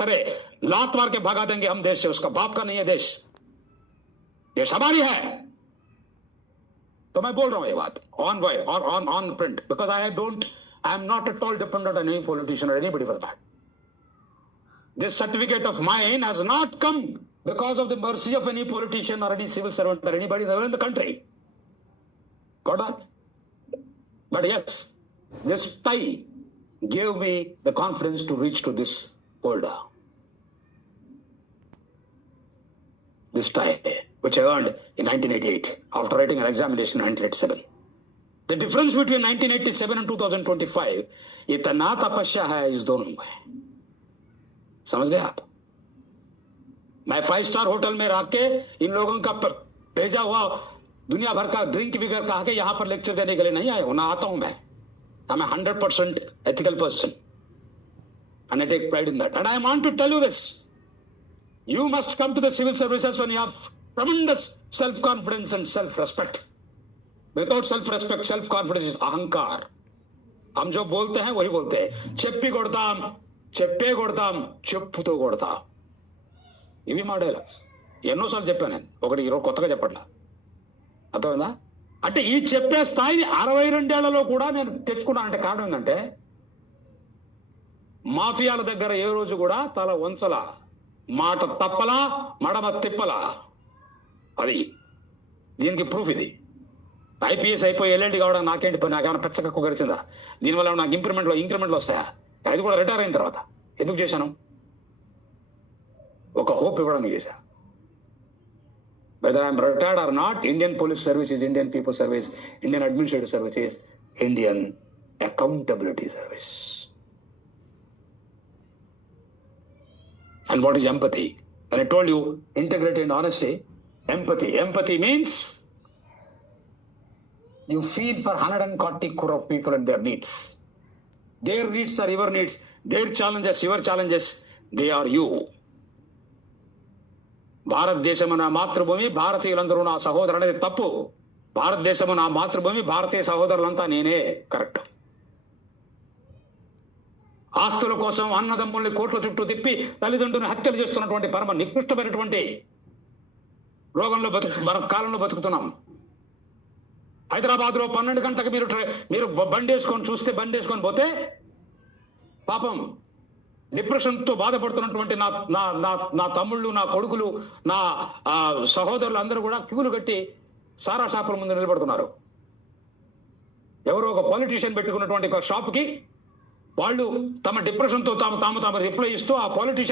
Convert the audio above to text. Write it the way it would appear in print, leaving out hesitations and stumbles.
सरे लात मार के भगा देंगे हम देश से, उसका बाप का नहीं है देश, ये हमारी है। तो मैं बोल रहा हूं ये बात ऑन वॉय और on print, because I am not at all dependent on any politician और anybody for that. This certificate of mine has not come because of the mercy of any politician or any civil servant or anybody in the country. Got that? But yes, this tie gave me the confidence to reach to this holder. This tie, which I earned in 1988 after writing an examination in 1987. The difference between 1987 and 2025, इतना तपस्या है इस दोनों में, समझ गए आप? मैं 5 स्टार होटल में रह के इन लोगों का भेजा हुआ दुनिया भर का ड्रिंक बिगर कहा के यहां पर लेक्चर देने के लिए नहीं आया हूं ना, आता हूं मैं 100% ethical person and I take pride in that, and I want to tell you this: you must come to the civil services when you have tremendous self-confidence and self-respect. Without self-respect, self-confidence is ahankar. हम जो बोलते हैं वही बोलते हैं, చెప్పి కొడతాం చెప్పుతో కొడతా, ఇవి మా డైలాగ్స్. ఎన్నోసార్లు చెప్పాను నేను, ఒకటి ఈరోజు కొత్తగా చెప్పట్లా, అర్థమైందా? అంటే ఈ చెప్పే స్థాయిని 62 ఏళ్లలో కూడా నేను తెచ్చుకున్నానంటే కారణం ఏంటంటే, మాఫియాల దగ్గర ఏ రోజు కూడా తల వంచలా, మాట తప్పలా, మడమ తిప్పలా. అది దీనికి ప్రూఫ్. ఇది ఐపీఎస్ అయిపోయి ఎల్ఎల్డి కావడం నాకేంటి పని? నాకేమైనా పెచ్చకక్కు గడిచిందా? దీనివల్ల నాకు ఇంక్రిమెంట్లు వస్తాయా? అది కూడా రిటైర్ అయిన తర్వాత ఎందుకు చేశాను? ఒక హోప్ ఇవ్వడానికి చేశా. Whether I'm retired or not, Indian Police Service is Indian People Service, Indian Administrative Service is Indian Accountability Service. And what is empathy? And I told you, integrity and honesty. Empathy means you feel for 140 crore of people and their needs. Their needs are your needs. Their challenges, your challenges, they are you. భారతదేశము నా మాతృభూమి, భారతీయులందరూ నా సహోదరు అనేది తప్పు. భారతదేశము నా మాతృభూమి, భారతీయ సహోదరులంతా నేనే కరెక్ట్. ఆస్తుల కోసం అన్నదమ్ముల్ని కోట్ల చుట్టూ తిప్పి తల్లిదండ్రులను హత్యలు చేస్తున్నటువంటి పరమ నికృష్టమైనటువంటి రోగంలో మన కాలంలో బతుకుతున్నాం. హైదరాబాద్లో 12 గంటలకు మీరు బండి వేసుకొని పోతే పాపం డిప్రెషన్తో బాధపడుతున్నటువంటి నా తమ్ముళ్ళు, నా కొడుకులు, నా సహోదరులు అందరూ కూడా క్యూలు కట్టి సారా షాపుల ముందు నిలబడుతున్నారు. ఎవరో ఒక పొలిటీషియన్ పెట్టుకున్నటువంటి ఒక షాప్కి వాళ్ళు తమ డిప్రెషన్తో తాము రిప్లై ఇస్తూ ఆ పొలిటీషియన్